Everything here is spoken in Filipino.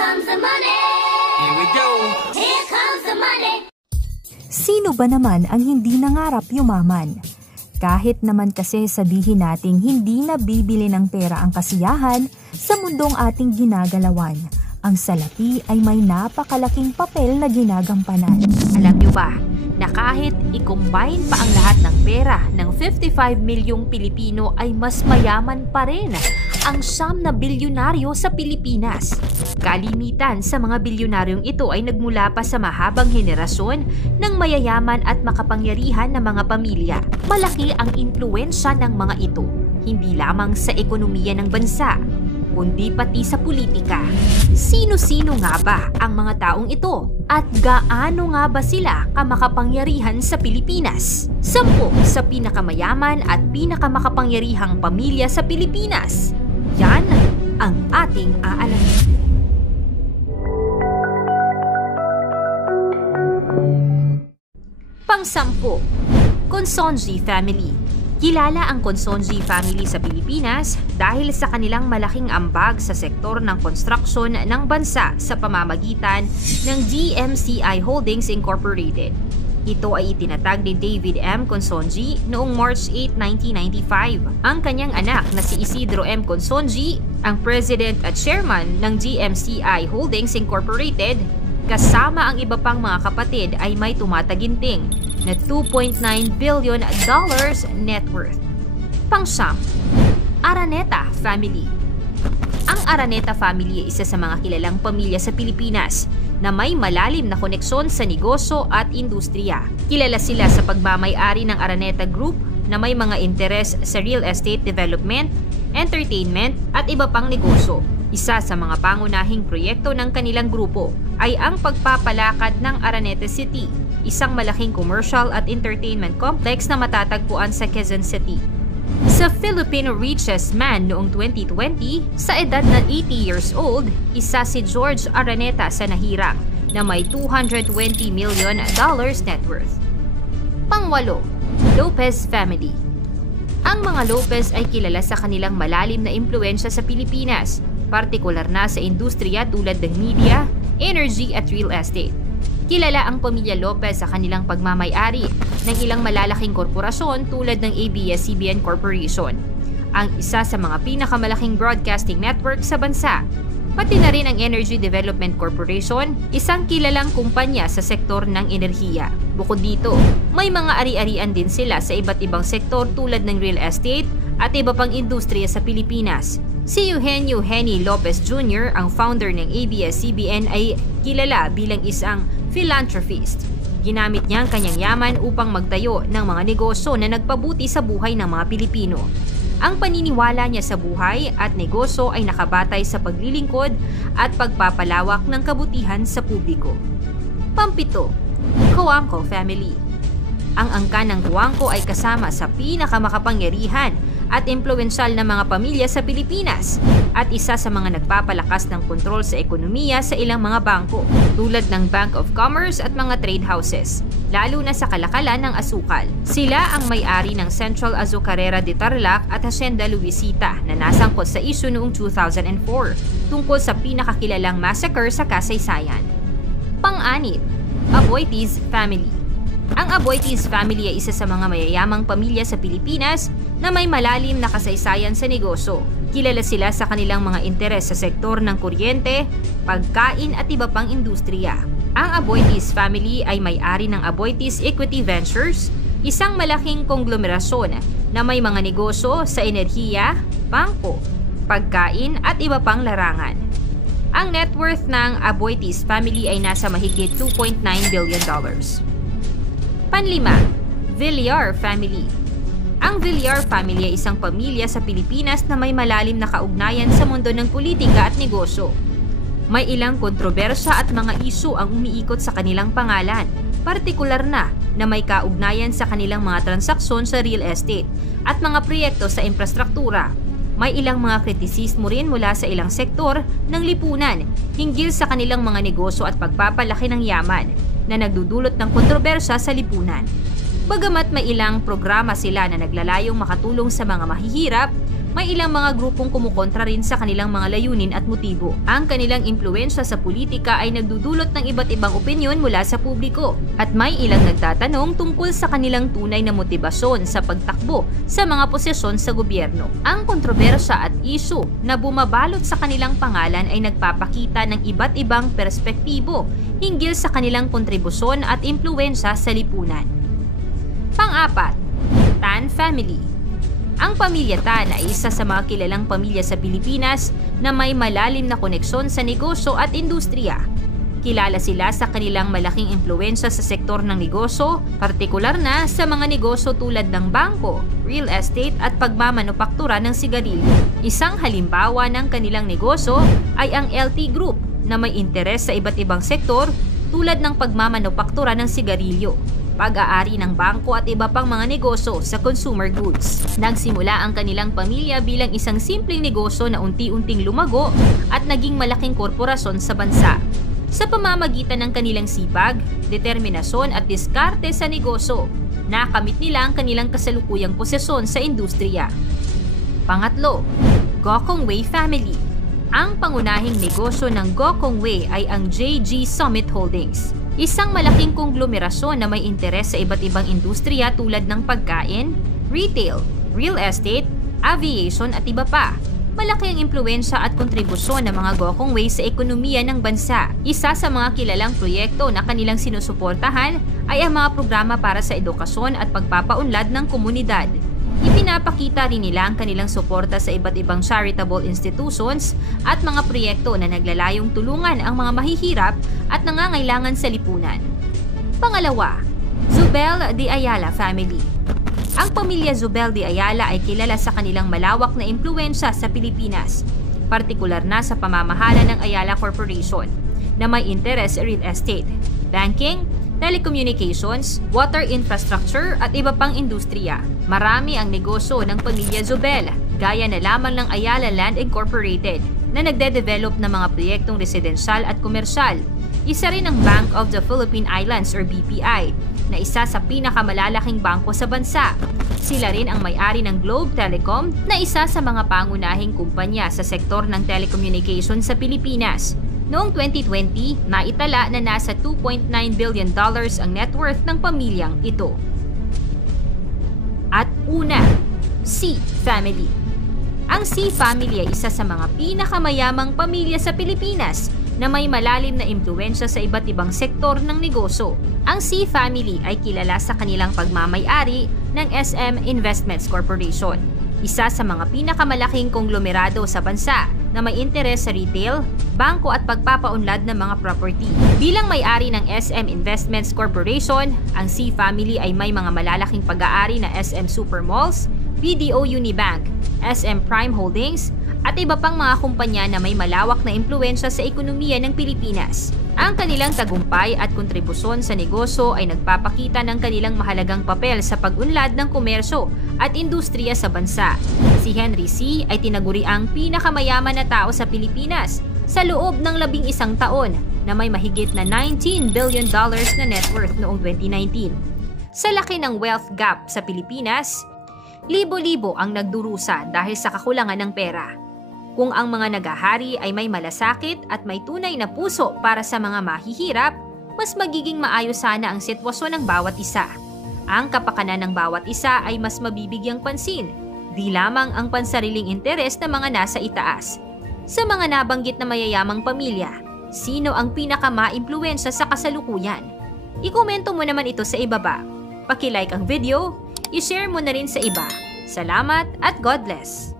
comes the money. Here we go. Here comes the money. Sino ba naman ang hindi nangarap yumaman? Kahit naman kasi sabihin nating hindi na bibili ng pera ang kasiyahan sa mundong ating ginagalawan, ang salapi ay may napakalaking papel na ginagampanan. Alam niyo ba na kahit i-combine pa ang lahat ng pera ng 55 milyong Pilipino ay mas mayaman pa rin ang 9 na bilyonaryo sa Pilipinas. Kalimitan sa mga bilyonaryong ito ay nagmula pa sa mahabang henerasyon ng mayayaman at makapangyarihan na mga pamilya. Malaki ang impluwensya ng mga ito, hindi lamang sa ekonomiya ng bansa, kundi pati sa politika. Sino-sino nga ba ang mga taong ito? At gaano nga ba sila kamakapangyarihan sa Pilipinas? 10 sa pinakamayaman at pinakamakapangyarihang pamilya sa Pilipinas. Yan ang ating aalamin. Pang-10, Consonji Family. Kilala ang Consonji family sa Pilipinas dahil sa kanilang malaking ambag sa sektor ng construction ng bansa sa pamamagitan ng DMCI Holdings Incorporated. Ito ay itinatag ni David M. Consonji noong March 8, 1995. Ang kanyang anak na si Isidro M. Consonji, ang president at chairman ng DMCI Holdings Incorporated, kasama ang iba pang mga kapatid ay may tumataginting na $2.9 billion net worth. Pang-10, Araneta Family. Ang Araneta family ay isa sa mga kilalang pamilya sa Pilipinas na may malalim na koneksyon sa negosyo at industriya. Kilala sila sa pagmamay-ari ng Araneta Group na may mga interes sa real estate development, entertainment at iba pang negosyo. Isa sa mga pangunahing proyekto ng kanilang grupo ay ang pagpapalakad ng Araneta City, isang malaking commercial at entertainment complex na matatagpuan sa Quezon City. Sa Filipino richest man noong 2020, sa edad na 80 years old, isa si George Araneta sa nahirang na may $220 million net worth. Pang-8, Lopez Family. Ang mga Lopez ay kilala sa kanilang malalim na impluwensya sa Pilipinas, partikular na sa industriya tulad ng media, energy at real estate. Kilala ang pamilya Lopez sa kanilang pagmamay-ari ng ilang malalaking korporasyon tulad ng ABS-CBN Corporation, ang isa sa mga pinakamalaking broadcasting network sa bansa. Pati na rin ang Energy Development Corporation, isang kilalang kumpanya sa sektor ng enerhiya. Bukod dito, may mga ari-arian din sila sa iba't ibang sektor tulad ng real estate at iba pang industriya sa Pilipinas. Si Eugenio Henny Lopez Jr., ang founder ng ABS-CBN, ay kilala bilang isang philanthropist. Ginamit niya ang kanyang yaman upang magtayo ng mga negosyo na nagpabuti sa buhay ng mga Pilipino. Ang paniniwala niya sa buhay at negosyo ay nakabatay sa paglilingkod at pagpapalawak ng kabutihan sa publiko. Pang-7, Coangco Family. Ang angkan ng Coangco ay kasama sa pinakamakapangyarihan at impluwensyal na mga pamilya sa Pilipinas at isa sa mga nagpapalakas ng kontrol sa ekonomiya sa ilang mga bangko tulad ng Bank of Commerce at mga trade houses, lalo na sa kalakalan ng asukal. Sila ang may-ari ng Central Azucarera de Tarlac at Hacienda Luisita na nasangkot sa isyu noong 2004 tungkol sa pinakakilalang massacre sa kasaysayan. Pang-6, Aboitiz Family. Ang Aboitiz family ay isa sa mga mayayamang pamilya sa Pilipinas na may malalim na kasaysayan sa negosyo. Kilala sila sa kanilang mga interes sa sektor ng kuryente, pagkain at iba pang industriya. Ang Aboitiz family ay may-ari ng Aboitiz Equity Ventures, isang malaking konglomerasyon na may mga negosyo sa enerhiya, bangko, pagkain at iba pang larangan. Ang net worth ng Aboitiz family ay nasa mahigit $2.9 billion. Pang-5, Villar Family. Ang Villar family ay isang pamilya sa Pilipinas na may malalim na kaugnayan sa mundo ng politika at negosyo. May ilang kontrobersya at mga isyu ang umiikot sa kanilang pangalan, partikular na may kaugnayan sa kanilang mga transaksyon sa real estate at mga proyekto sa infrastruktura. May ilang mga kritisismo rin mula sa ilang sektor ng lipunan hinggil sa kanilang mga negosyo at pagpapalaki ng yaman na nagdudulot ng kontrobersya sa lipunan. Bagamat may ilang programa sila na naglalayong makatulong sa mga mahihirap, may ilang mga grupong kumukontra rin sa kanilang mga layunin at motibo. Ang kanilang impluwensya sa politika ay nagdudulot ng iba't ibang opinyon mula sa publiko at may ilang nagtatanong tungkol sa kanilang tunay na motibasyon sa pagtakbo sa mga posisyon sa gobyerno. Ang kontrobersya at isyu na bumabalot sa kanilang pangalan ay nagpapakita ng iba't ibang perspektibo hinggil sa kanilang kontribusyon at impluwensya sa lipunan. Pang-apat, Tan family. Ang pamilya Tan ay isa sa mga kilalang pamilya sa Pilipinas na may malalim na koneksyon sa negosyo at industriya. Kilala sila sa kanilang malaking impluwensya sa sektor ng negosyo, partikular na sa mga negosyo tulad ng bangko, real estate at pagmamanupaktura ng sigarilyo. Isang halimbawa ng kanilang negosyo ay ang LT Group na may interes sa iba't ibang sektor tulad ng pagmamanupaktura ng sigarilyo, pag-aari ng bangko at iba pang mga negosyo sa consumer goods. Nagsimula ang kanilang pamilya bilang isang simpleng negosyo na unti-unting lumago at naging malaking korporasyon sa bansa. Sa pamamagitan ng kanilang sipag, determinasyon at diskarte sa negosyo, nakamit nila ang kanilang kasalukuyang posisyon sa industriya. Pangatlo, Gokong Wei Family. Ang pangunahing negosyo ng Gokong Wei ay ang JG Summit Holdings. Isang malaking konglomerasyon na may interes sa iba't ibang industriya tulad ng pagkain, retail, real estate, aviation at iba pa. Malaki ang impluwensya at kontribusyon ng mga Gokong Wei sa ekonomiya ng bansa. Isa sa mga kilalang proyekto na kanilang sinusuportahan ay ang mga programa para sa edukasyon at pagpapaunlad ng komunidad. Ipinapakita rin nila ang kanilang suporta sa iba't ibang charitable institutions at mga proyekto na naglalayong tulungan ang mga mahihirap at nangangailangan sa lipunan. Pangalawa, Zubel de Ayala Family. Ang pamilya Zubel de Ayala ay kilala sa kanilang malawak na impluwensya sa Pilipinas, partikular na sa pamamahala ng Ayala Corporation, na may interes sa real estate, banking, telecommunications, water infrastructure at iba pang industriya. Marami ang negosyo ng pamilya Zubel, gaya na lamang ng Ayala Land Incorporated na nagde-develop ng mga proyektong residensyal at komersyal. Isa rin ang Bank of the Philippine Islands or BPI na isa sa pinakamalalaking bangko sa bansa. Sila rin ang may-ari ng Globe Telecom na isa sa mga pangunahing kumpanya sa sektor ng telecommunication sa Pilipinas. Noong 2020, naitala na nasa $2.9 billion ang net worth ng pamilyang ito. At una, C Family. Ang C Family ay isa sa mga pinakamayamang pamilya sa Pilipinas na may malalim na impluwensya sa iba't ibang sektor ng negosyo. Ang C Family ay kilala sa kanilang pagmamay-ari ng SM Investments Corporation, isa sa mga pinakamalaking konglomerado sa bansa na may interes sa retail, bangko at pagpapaunlad ng mga property. Bilang may-ari ng SM Investments Corporation, ang C Family ay may mga malalaking pag-aari na SM Supermalls, BDO Unibank, SM Prime Holdings, at iba pang mga kumpanya na may malawak na impluwensya sa ekonomiya ng Pilipinas. Ang kanilang tagumpay at kontribusyon sa negosyo ay nagpapakita ng kanilang mahalagang papel sa pag-unlad ng komersyo at industriya sa bansa. Si Henry C. ay tinaguri ang pinakamayaman na tao sa Pilipinas sa loob ng 11 taon na may mahigit na $19 billion na net worth noong 2019. Sa laki ng wealth gap sa Pilipinas, libo-libo ang nagdurusa dahil sa kakulangan ng pera. Kung ang mga nagahari ay may malasakit at may tunay na puso para sa mga mahihirap, mas magiging maayos sana ang sitwasyon ng bawat isa. Ang kapakanan ng bawat isa ay mas mabibigyang pansin, di lamang ang pansariling interes ng mga nasa itaas. Sa mga nabanggit na mayayamang pamilya, sino ang pinakamaimpluwensya sa kasalukuyan? Ikomento mo naman ito sa ibaba. Paki-like ang video, i-share mo na rin sa iba. Salamat at God bless!